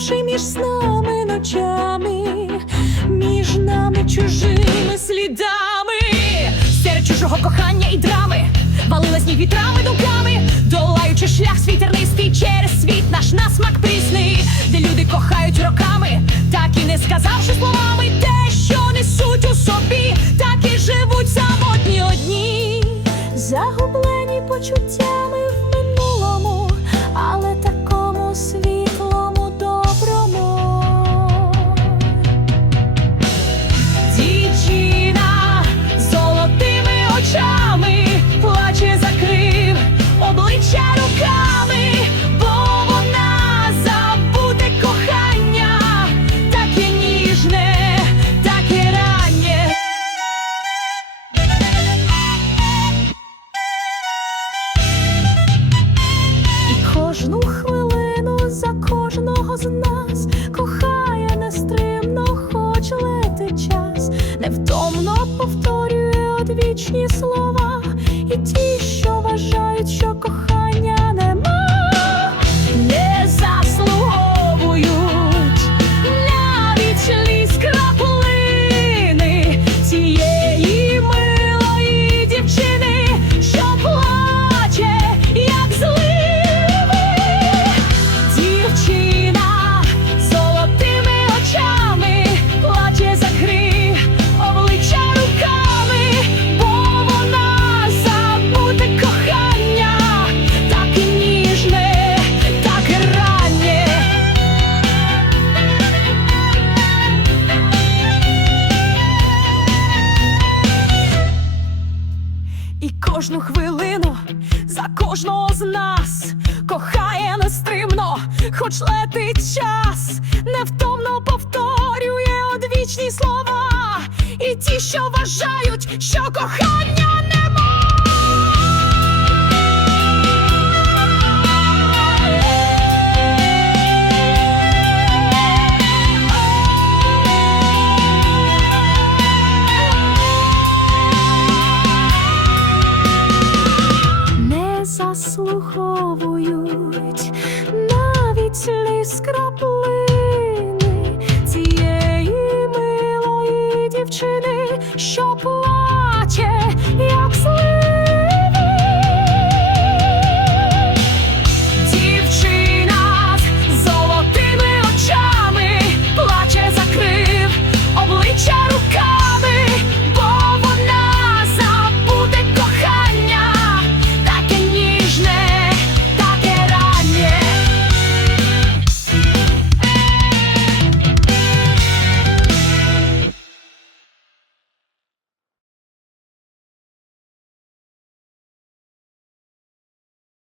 залишивши між нами ночами, між нами чужими слідами, серед чужого кохання і драми, валила сніг вітрами думками, долаючи шлях свій тернистий через світ наш насмак прісний, де люди кохають роками, так і не сказавши словами те, що несуть у собі, так і живуть самотні одні, загублені почуттями кожного з нас. Кохає нестримно, хоч летить час, невтомно повторює одвічні слова, і ті, що вважають, що кохання кожного з нас. Кохає нестримно, хоч летить час, невтомно повторює одвічні слова, і ті, що вважають, що кохання escravo